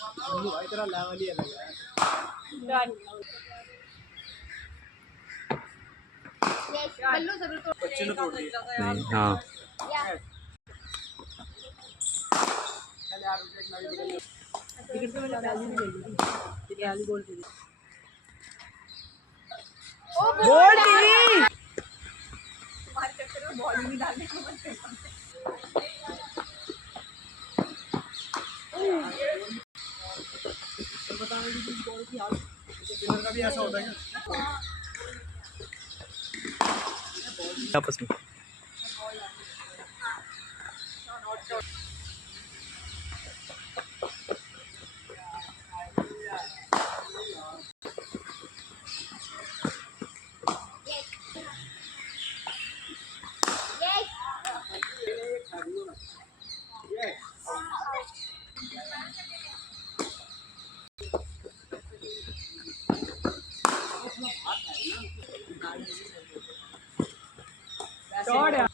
भाई तेरा लेवल ही अलग है। बल्लू जरूर तो बच्चे ने तोड़ दिया। नहीं, हाँ चल यार टिकट तो मैंने पहले भी ले ली थी। ठीक है वाली गोल थी। बोल टीवी तुम्हारे चक्कर में बॉल ही नहीं डालने को मन करता है। बताने की गोल की हाल बिनर का भी ऐसा होता है क्या? आपस में शॉट है।